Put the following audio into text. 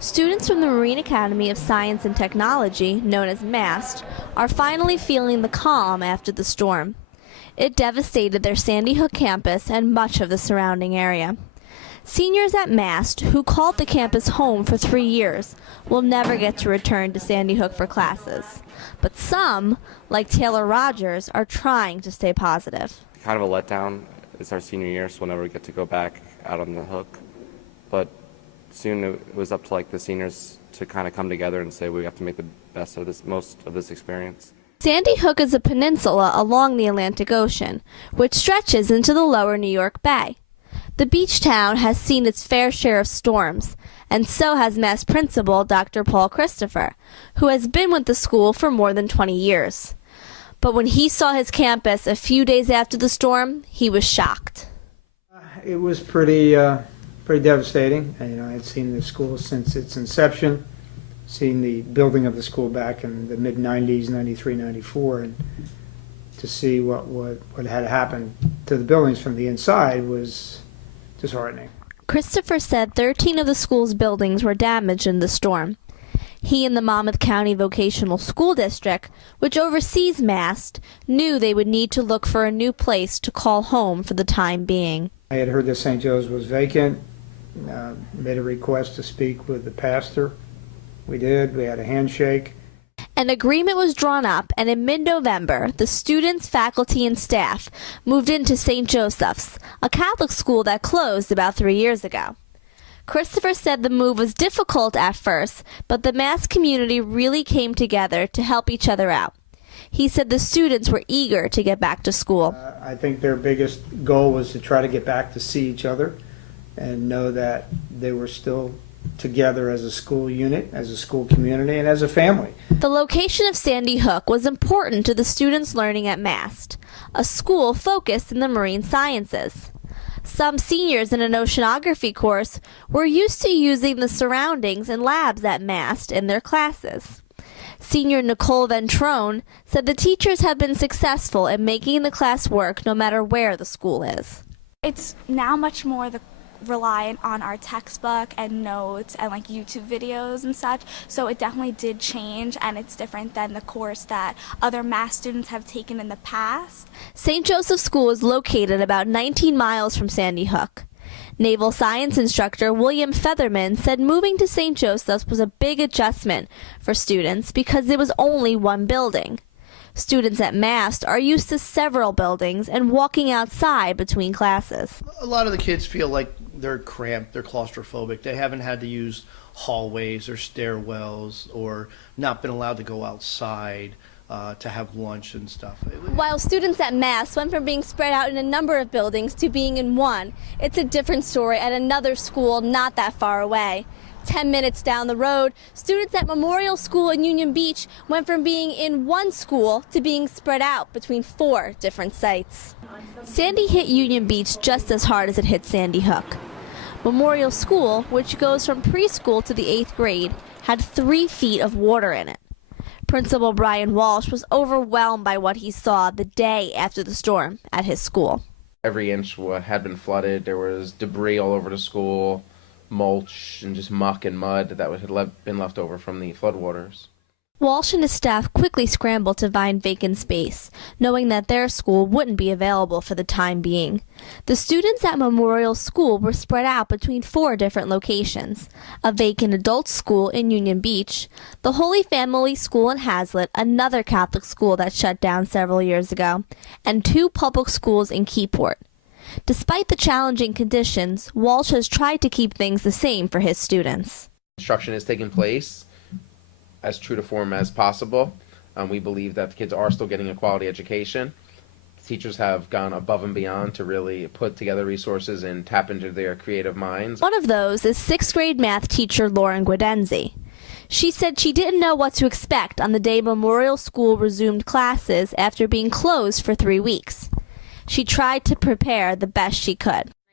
Students from the Marine Academy of Science and Technology, known as M.A.S.T, are finally feeling the calm after the storm. It devastated their Sandy Hook campus and much of the surrounding area. Seniors at M.A.S.T, who called the campus home for 3 years, will never get to return to Sandy Hook for classes. But some, like Taylor Rogers, are trying to stay positive. Kind of a letdown. It's our senior year, so we'll never get to go back out on the hook. But soon it was up to the seniors to kind of come together and say we have to make the best of this, most of this experience. Sandy Hook is a peninsula along the Atlantic Ocean, which stretches into the lower New York Bay. The beach town has seen its fair share of storms, and so has M.A.S.T principal Dr. Paul Christopher, who has been with the school for more than 20 years. But when he saw his campus a few days after the storm, he was shocked. It was pretty devastating. I had seen the school since its inception, seen the building of the school back in the mid-90s, 93, 94, and to see what had happened to the buildings from the inside was disheartening. Christopher said 13 of the school's buildings were damaged in the storm. He and the Monmouth County Vocational School District, which oversees M.A.S.T, knew they would need to look for a new place to call home for the time being. I had heard that St. Joe's was vacant, made a request to speak with the pastor. We did. We had a handshake. An agreement was drawn up, and in mid-November, the students, faculty, and staff moved into St. Joseph's, a Catholic school that closed about 3 years ago. Christopher said the move was difficult at first, but the M.A.S.T community really came together to help each other out. He said the students were eager to get back to school. I think their biggest goal was to try to get back to see each other and know that they were still together as a school unit, as a school community, and as a family. The location of Sandy Hook was important to the students learning at M.A.S.T, a school focused in the marine sciences. Some seniors in an oceanography course were used to using the surroundings and labs at M.A.S.T in their classes. Senior Nicole Ventrone said the teachers have been successful in making the class work no matter where the school is. It's now much more reliant on our textbook and notes and YouTube videos and such, so it definitely did change, and it's different than the course that other M.A.S.T students have taken in the past. St. Joseph School is located about 19 miles from Sandy Hook. Naval science instructor William Featherman said moving to St. Joseph's was a big adjustment for students because there was only one building. Students at M.A.S.T are used to several buildings and walking outside between classes. A lot of the kids feel like they're cramped, they're claustrophobic. They haven't had to use hallways or stairwells or not been allowed to go outside to have lunch and stuff. While students at M.A.S.T went from being spread out in a number of buildings to being in one, it's a different story at another school not that far away. 10 minutes down the road, students at Memorial School in Union Beach went from being in one school to being spread out between 4 different sites. Sandy hit Union Beach just as hard as it hit Sandy Hook. Memorial School, which goes from preschool to the 8th grade, had 3 feet of water in it. Principal Brian Walsh was overwhelmed by what he saw the day after the storm at his school. Every inch had been flooded. There was debris all over the school, mulch and just muck and mud that had been left over from the floodwaters. Walsh and his staff quickly scrambled to find vacant space, knowing that their school wouldn't be available for the time being. The students at Memorial School were spread out between 4 different locations: a vacant adult school in Union Beach, the Holy Family School in Hazlitt, another Catholic school that shut down several years ago, and 2 public schools in Keyport. Despite the challenging conditions, Walsh has tried to keep things the same for his students. Instruction is taking place as true to form as possible. We believe that the kids are still getting a quality education. Teachers have gone above and beyond to really put together resources and tap into their creative minds. One of those is 6th grade math teacher Lauren Guidenzi. She said she didn't know what to expect on the day Memorial School resumed classes after being closed for 3 weeks. She tried to prepare the best she could.